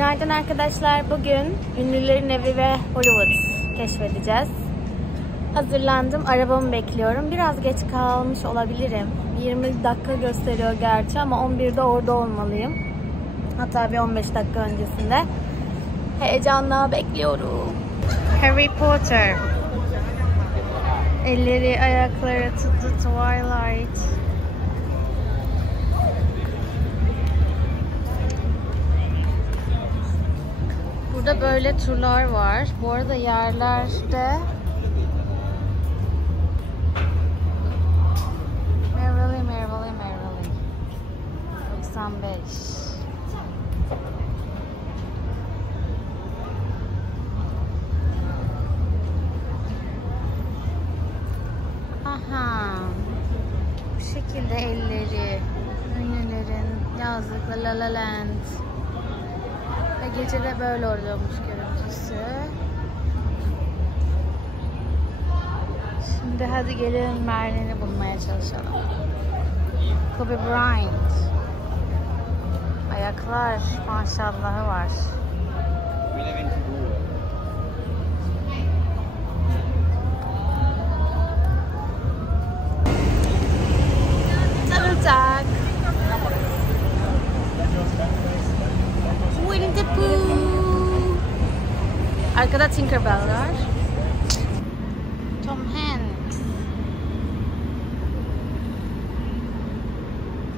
Günaydın arkadaşlar. Bugün Ünlülerin Evi ve Hollywood keşfedeceğiz. Hazırlandım. Arabamı bekliyorum. Biraz geç kalmış olabilirim. 20 dakika gösteriyor gerçi ama 11'de orada olmalıyım. Hatta bir 15 dakika öncesinde. Heyecanla bekliyorum. Harry Potter. Elleri, ayakları tuttu Twilight. Burada böyle turlar var. Bu arada yerlerde Beverly 95. Aha. Bu şekilde elleri. Ünlülerin yazlıklı La La Land. Ve gece de böyle oluyormuş görüntüsü. Şimdi hadi gelin Merlin'i bulmaya çalışalım. Kobe Bryant. Ayaklar maşallahı var. Tak. Winnie the Pooh. Arkada Tinkerbell var. Tom Hanks.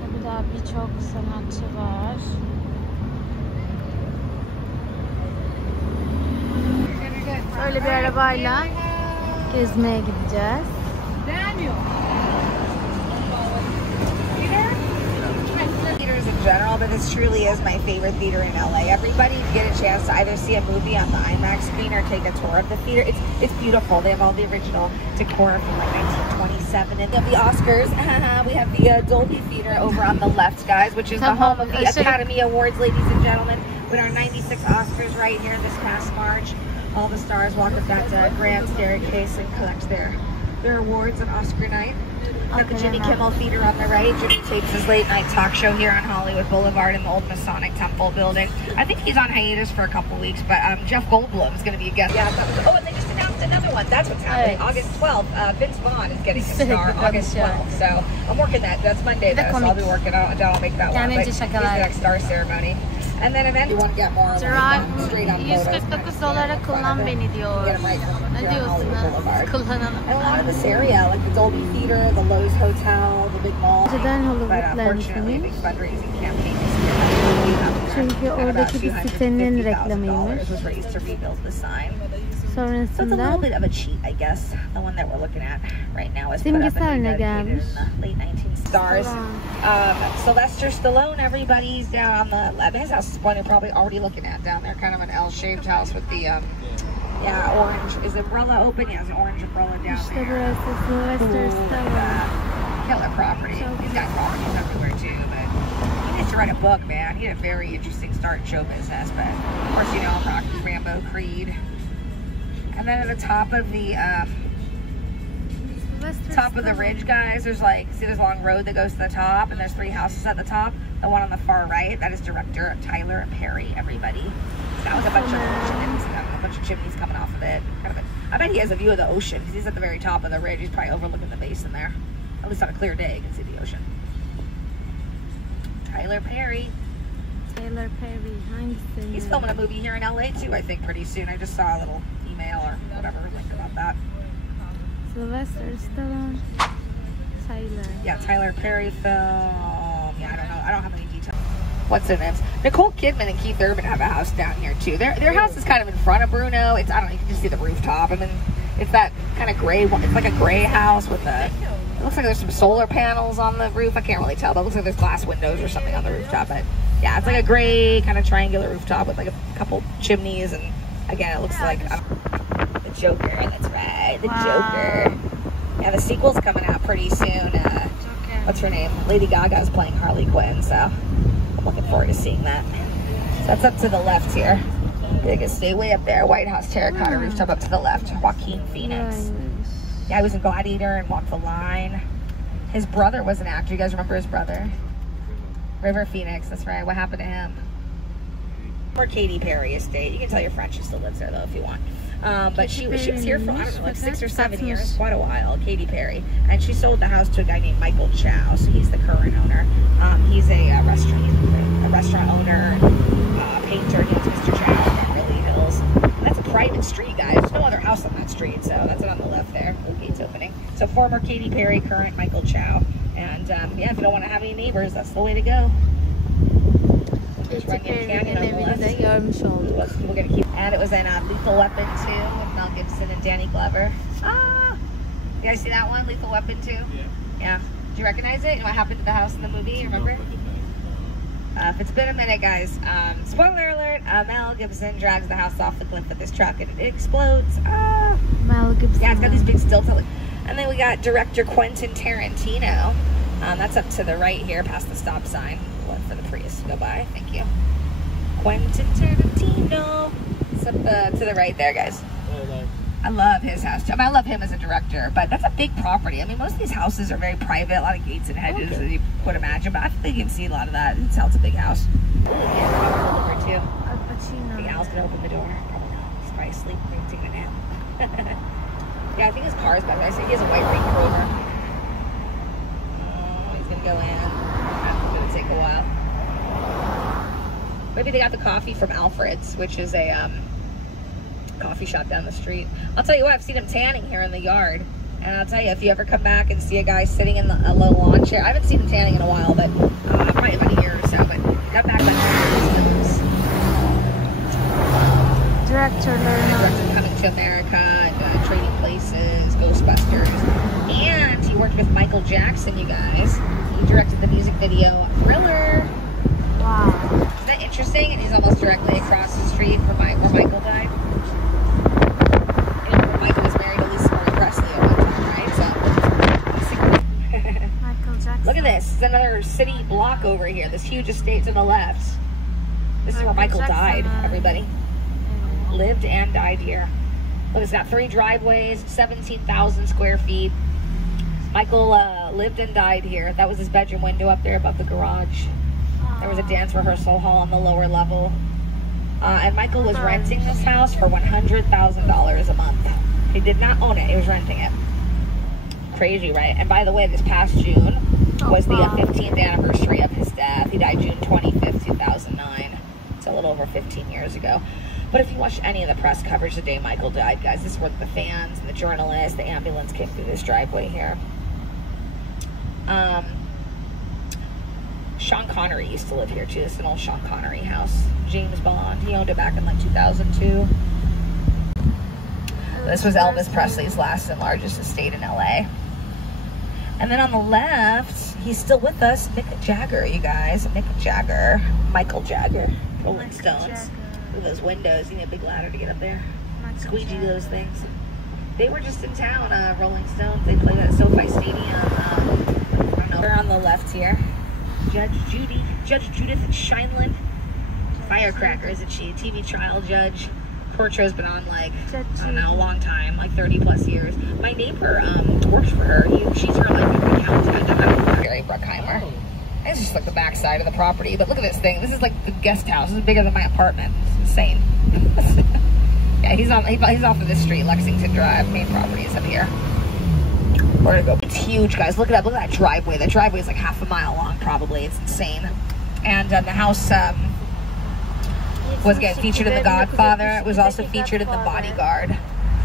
Tabii daha birçok sanatçı var. Böyle bir arabayla gezmeye gideceğiz. In general, but this truly is my favorite theater in LA. Everybody get a chance to either see a movie on the IMAX screen or take a tour of the theater. It's beautiful. They have all the original decor from like 1927. And the Oscars, we have the Dolby Theater over on the left, guys, which is the home of the Academy Awards, ladies and gentlemen. With our 96 Oscars right here this past March. All the stars walk up that grand staircase and collect their awards on Oscar night. Got the Jimmy Kimmel Theater on the right. Jimmy tapes his late night talk show here on Hollywood Boulevard in the old Masonic Temple building. I think he's on hiatus for a couple weeks, but Jeff Goldblum is going to be a guest. Yeah, oh, and they just announced another one. That's what's happening. Right. August 12th. Vince Vaughn is getting a star August 12th. So I'm working that. That's Monday though, so I'll be working on it. I'll make that one. But he's the next star ceremony. And then eventually you want to get more straight on $149 kullan beni diyor. Ne diyorsunuz? Kullanalım. And a lot of this area, like the Dolby Theater, the Lowe's Hotel, the big mall. But unfortunately, big fundraising campaign this year. Çünkü oradaki bir sitenin reklamıymış. Was raised to rebuild the sign. Sonrasında so it's a little bit of a cheat, I guess. The one that we're looking at right now is put up in the late 19 stars. Sylvester Stallone, everybody's down on the his house is one you're probably already looking at down there, kind of an L-shaped house with the orange. Is the umbrella open? Yeah, there's an orange umbrella down İşte burası Sylvester Stallone. Killer property. He's got properties everywhere too, but he needs to write a book, man. He had a very interesting start in show business, but of course you know Rocky, Rambo, Creed. And then at the top of the ridge, guys, there's like, see this long road that goes to the top, and there's 3 houses at the top. The one on the far right, that is director Tyler Perry, everybody. So that was a bunch of chimneys coming off of it. I bet he has a view of the ocean, because he's at the very top of the ridge. He's probably overlooking the basin there. At least on a clear day, you can see the ocean. Tyler Perry. He's filming a movie here in LA too, I think, pretty soon. I just saw a little email or whatever link about that. Sylvester Stallone, Tyler. Yeah, Tyler Perry film. Yeah, I don't know. I don't have any details. What's their names? Nicole Kidman and Keith Urban have a house down here too. Their house is kind of in front of Bruno. It's, I don't know, you can just see the rooftop. I mean, it's that kind of gray one. It's like a gray house with a, it looks like there's some solar panels on the roof. I can't really tell, but it looks like there's glass windows or something on the rooftop. But yeah, it's like a gray kind of triangular rooftop with like a couple chimneys, and again, it looks like the Joker. That's right, the Joker. Yeah, the sequel's coming out pretty soon. What's her name? Lady Gaga's playing Harley Quinn, so I'm looking forward to seeing that. So that's up to the left here. They can stay way up there. White House terracotta rooftop up to the left. Joaquin Phoenix. Yeah, he was in Gladiator and Walk the Line. His brother was an actor. You guys remember his brother? River Phoenix, that's right. What happened to him? Or Katy Perry estate. You can tell your friend she still lives there though if you want. But she was here for, I don't know, like 6 or 7 years, quite a while, Katy Perry. And she sold the house to a guy named Michael Chow, so he's the current owner. He's a restaurant owner, painter. He was Mr. Chow in Beverly Hills. And that's a private street, guys. There's no other house on that street, so that's it on the left there. The gate's opening. So former Katy Perry, current Michael Chow. And yeah, if you don't want to have any neighbors, that's the way to go. There's Runyon Canyon on the left. We're gonna keep. And it was in Lethal Weapon 2 with Mel Gibson and Danny Glover. Ah, you guys see that one, Lethal Weapon 2? Yeah. Do you recognize it? You know what happened to the house in the movie? You remember? If it's been a minute, guys. Spoiler alert: Mel Gibson drags the house off the cliff with his truck and it explodes. Ah. Mel Gibson. Yeah, it's got these big stilts. And then we got director Quentin Tarantino. That's up to the right here, past the stop sign. For the Prius to go by. Thank you. Quentin Tarantino. It's up to the right there, guys. I love his house too. I mean, I love him as a director, but that's a big property. I mean, most of these houses are very private, a lot of gates and hedges, as you would imagine, but I think you can see a lot of that. It's a big house. Ooh, yeah, over too. I think Al's gonna open the door. Probably not. He's probably sleeping, taking a nap. Yeah, I think his car's back there. I think he has a white Range Rover. Oh, he's gonna go in. Take a while. Maybe they got the coffee from Alfred's, which is a coffee shop down the street. I'll tell you what, I've seen him tanning here in the yard. And I'll tell you, if you ever come back and see a guy sitting in a low lawn chair, I haven't seen him tanning in a while, but probably about a year or so, but come back on Director Leonardo. Coming to America, and, Trading Places, Ghostbusters. And he worked with Michael Jackson, you guys. He directed the music video Thriller. Wow. Isn't that interesting? And he's almost directly across the street from where Michael died. And Michael was married to Elizabeth Presley at one time, right? So, Michael Jackson. look at this. This is another city block over here. This huge estate to the left. This is where Michael died, everybody. Lived and died here. Look, it's got 3 driveways, 17,000 square feet. Michael lived and died here. That was his bedroom window up there above the garage. There was a dance rehearsal hall on the lower level. And Michael was renting this house for $100,000 a month. He did not own it, he was renting it. Crazy, right? And by the way, this past June was the 15th anniversary of his death. He died June 25th, 2009. It's a little over 15 years ago. But if you watch any of the press coverage the day Michael died, guys, this is where the fans and the journalists, the ambulance came through this driveway here. Sean Connery used to live here too. This is an old Sean Connery house. James Bond, he owned it back in like 2002. This was Elvis Presley's last and largest estate in LA. And then on the left, he's still with us, Mick Jagger, you guys. Mick Jagger, Michael Jagger, Rolling Stones. Look at those windows. You need a big ladder to get up there. Squeegee those things. They were just in town, Rolling Stones. They played at SoFi Stadium. I don't know. We're on the left here. Judge Judith Shineland. Firecracker, isn't she? TV trial judge. Court show's been on like, I don't know, a long time, like 30 plus years. My neighbor works for her. She's her like accountant. Barry Bruckheimer. This is just like the back side of the property, but look at this thing. This is like the guest house. This is bigger than my apartment. It's insane. Yeah, he's off of this street, Lexington Drive. Main property is up here. Where to go? It's huge, guys. Look at that. Look at that driveway. That driveway is like half a mile long, probably. It's insane. And the house was again featured in The Godfather. It was also featured in The Bodyguard.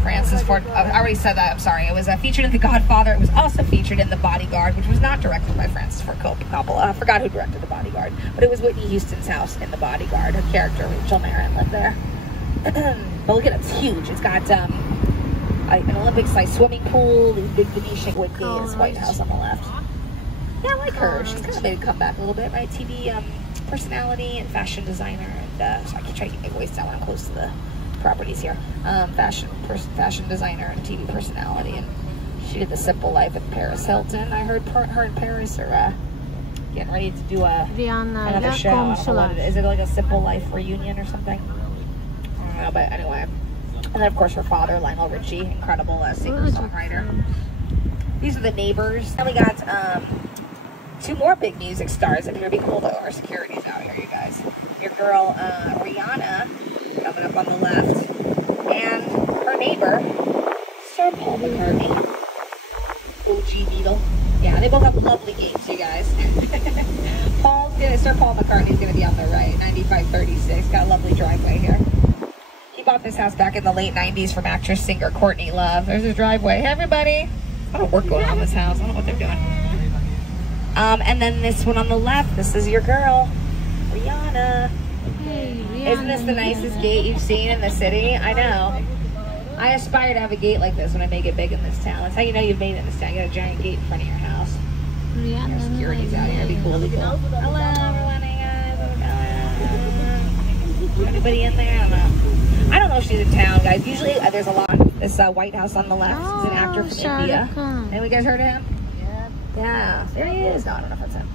Francis Ford. I already said that. I'm sorry. It was featured in The Godfather. It was also featured in The Bodyguard, which was not directed by Francis Ford Coppola. I forgot who directed The Bodyguard, but it was Whitney Houston's house in The Bodyguard. Her character, Rachel Marin, lived there. But look at it. It's huge. It's got an Olympic-sized swimming pool, these big Venetian wickets, White House on the left. Yeah, I like her. She's kind of made a comeback a little bit, right? TV personality and fashion designer. And so I can try to keep my voice down when I'm close to the properties here. Fashion designer and TV personality. And she did The Simple Life with Paris Hilton. I heard her and Paris are getting ready to do another show. I don't know what it is. Is it like a Simple Life reunion or something? I don't know, but anyway. And then, of course, her father, Lionel Richie, incredible singer-songwriter. These are the neighbors. And we got 2 more big music stars up here. It'd be cool to our security's out here, you guys. your girl Rihanna coming up on the left, and her neighbor, Sir Paul McCartney, OG Beatle. Yeah, they both have lovely gates, you guys. Sir Paul McCartney's gonna be on the right, 9536. Got a lovely driveway here. He bought this house back in the late 90s from actress singer Courtney Love. There's his driveway. Hey, everybody. A lot of work going on in this house. I don't know what they're doing. And then this one on the left, this is your girl, Rihanna. Hey, Rihanna. Isn't this the nicest gate you've seen in the city? I know. I aspire to have a gate like this when I make it big in this town. That's how you know you've made it in this town. You got a giant gate in front of your house. Rihanna. Security's out here. It'd be cool. It'd be cool. Hello, everyone. Hey, guys. Anybody in there? I don't know. I don't know if she's in town, guys. Usually there's a lot. This White House on the left. He's an actor from India. Have you guys heard of him? Yeah. There he is. No, I don't know if that's him.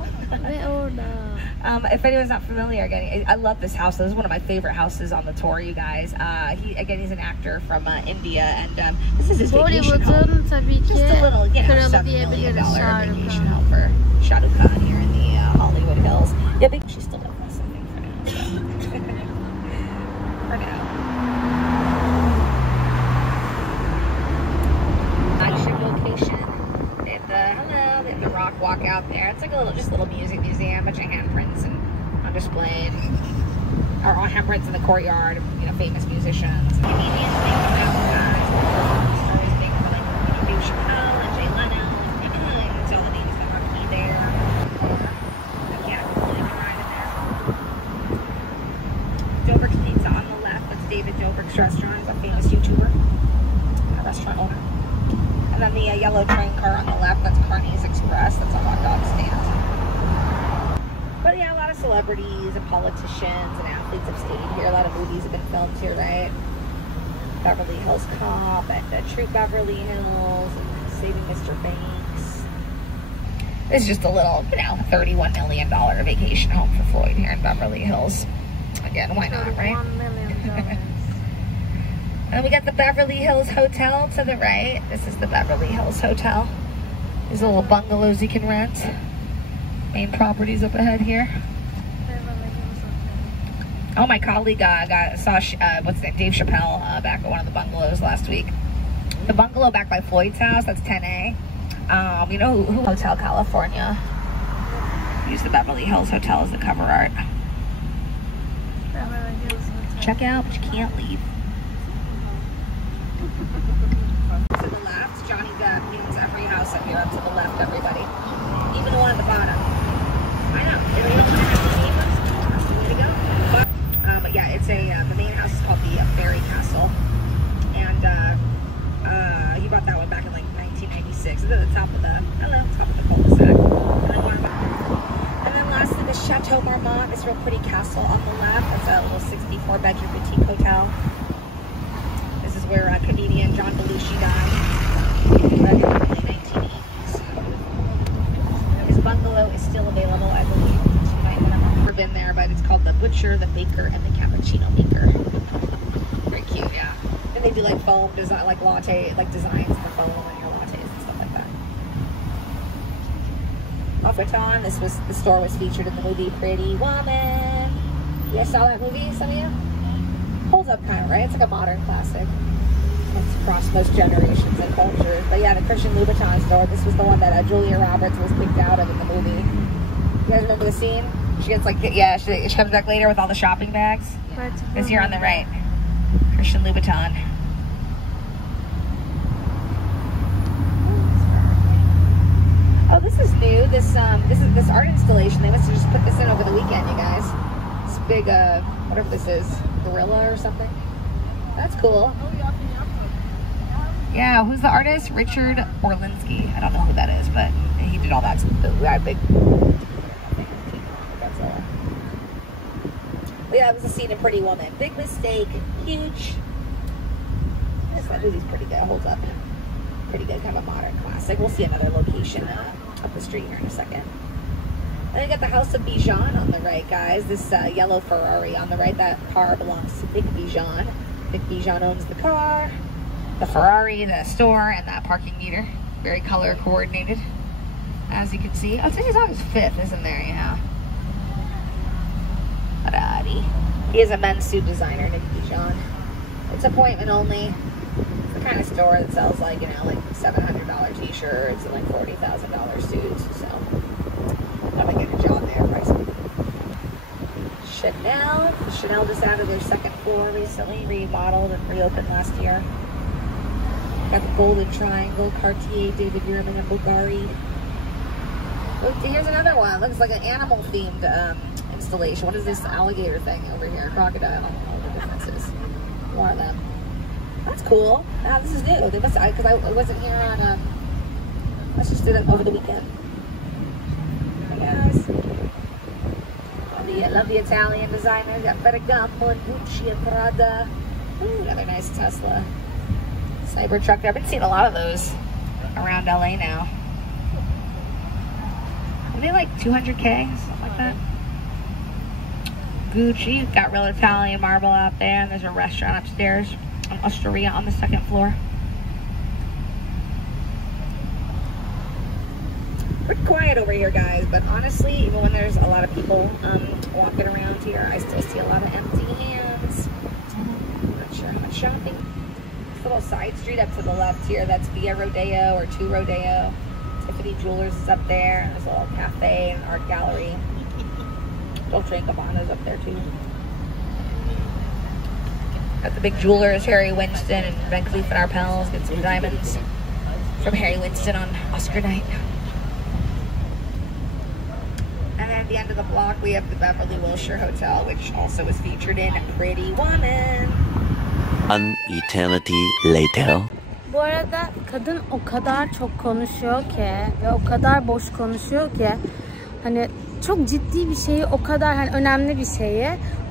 If anyone's not familiar, again, I love this house. This is one of my favorite houses on the tour, you guys. He's an actor from India, and this is his vacation home. Just a little, $7 million vacation home for Shah Rukh Khan here in the Hollywood Hills. Yeah, but she's still with us, I think, for now. For now. Flagship location. They have the rock walk out there. It's like a little music museum, bunch of handprints and on display, or on handprints in the courtyard of famous musicians. Comedians make them out, guys. Stars make for Dave Chappelle and Jay Leno, and so the names that are key there. Yeah, really right in there. Dobrik's Pizza on the left. That's David Dobrik's restaurant, a famous YouTuber, restaurant owner. And then the yellow train car on the left, that's Carney's Express. That's a hot dog stand. But yeah, a lot of celebrities and politicians and athletes have stayed here. A lot of movies have been filmed here, right? Beverly Hills Cop and True Beverly Hills and Saving Mr. Banks. This is just a little, $31 million vacation home for Floyd here in Beverly Hills. Again, why not, right? $1 million. And we got the Beverly Hills Hotel to the right. This is the Beverly Hills Hotel. These little bungalows you can rent. Main properties up ahead here. Oh, my colleague saw Dave Chappelle back at one of the bungalows last week. The bungalow back by Floyd's house, that's 10A. You know who Hotel California. Use the Beverly Hills Hotel as the cover art. Check out, but you can't leave. To the left, Johnny Depp owns every house up here. Up to the left, everybody. Even the one at the bottom. I know. They don't have that's the way to go. But yeah, it's the main house is called the Fairy Castle. And he bought that one back in like 1996. It's at the top of the cul-de-sac. And then lastly, the Chateau Marmont, this real pretty castle on the left. That's a little 64-bedroom boutique hotel. This is where comedian John Belushi died back in the early 1980s. His bungalow is still available, I believe. You might want to have never been there, but it's called the Butcher, the Baker, and the Cappuccino Maker. Very cute, yeah. And they do like foam design, like latte, like designs for foam on your lattes and stuff like that. Vuitton. The store was featured in the movie Pretty Woman. You guys saw that movie, some of you? Holds up kind of, right? It's like a modern classic. It's across most generations and cultures. But yeah, the Christian Louboutin store, this was the one that Julia Roberts was kicked out of in the movie. You guys remember the scene? She gets like, yeah, she comes back later with all the shopping bags. It's here on the right. Christian Louboutin. Oh, this is new. This art installation. They must have just put this in over the weekend, you guys. This big, whatever this is, gorilla or something. That's cool. Yeah, who's the artist? Richard Orlinski. I don't know who that is, but he did all that. Big. That's all. But yeah, it was a scene in Pretty Woman. Big mistake. Huge. That movie's pretty good. It holds up. Pretty good. Kind of a modern classic. We'll see another location up the street here in a second. And we got the House of Bijan on the right, guys. This yellow Ferrari on the right. That car belongs to Vic Bijan. Vic Bijan owns the car, the Ferrari, the store, and that parking meter. Very color coordinated, as you can see. Oh, today's August 5th, isn't there? Yeah. But daddy. He is a men's suit designer, Nick Dijon. It's appointment only. It's the kind of store that sells like, you know, like $700 t-shirts and like $40,000 suits. So, gotta get a job there, pricing. Chanel. Chanel just added their second floor recently, remodeled and reopened last year. Got the Golden Triangle, Cartier, David Yurman, and Bulgari. Look, here's another one. Looks like an animal-themed installation. What is this alligator thing over here? Crocodile. I don't know what the difference is. More of them. That's cool. Nah, this is new. They must, because I wasn't here on. Let's just do that over the weekend. Hey guys. Love the Italian designers. Got Ferragamo and Gucci and Prada. Ooh, another nice Tesla. Cybertruck. I've been seeing a lot of those around LA now. Are they like 200K? Something like that. Gucci. Got real Italian marble out there. And there's a restaurant upstairs. An Osteria on the second floor. Pretty quiet over here, guys, but honestly, even when there's a lot of people walking around here, I still see a lot of empty hands. I'm not sure how much shopping. This little side street up to the left here, that's Via Rodeo or 2 Rodeo. Tiffany Jewelers is up there. There's a little cafe and art gallery. Dolce & Gabbana's up there too. Got the big jewelers, Harry Winston and Van Cleef & Arpels. Get some diamonds from Harry Winston on Oscar night. At the end of the block, we have the Beverly Wilshire Hotel, which also was featured in Pretty Woman. An eternity later. Bu arada kadın o kadar çok konuşuyor ki ve o kadar boş konuşuyor ki hani çok ciddi bir şeyi, o kadar hani önemli bir şeyi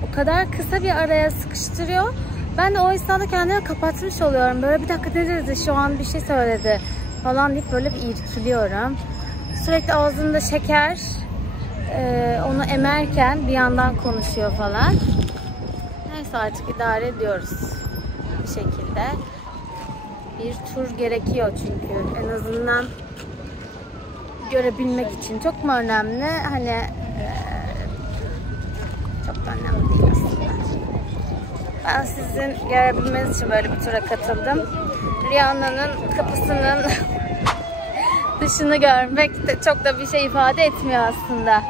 o kadar kısa bir araya sıkıştırıyor. Ben de o esnada kendimi kapatmış oluyorum. Böyle bir dakika ne dedi, şu an bir şey söyledi falan deyip böyle bir irkiliyorum. Sürekli ağzında şeker, onu emerken bir yandan konuşuyor falan. Neyse artık idare ediyoruz bir şekilde. Bir tur gerekiyor çünkü en azından görebilmek için. Çok mu önemli? Hani çok da önemli değil aslında. Ben sizin görebilmeniz için böyle bir tura katıldım. Rihanna'nın kapısının dışını görmek de çok da bir şey ifade etmiyor aslında.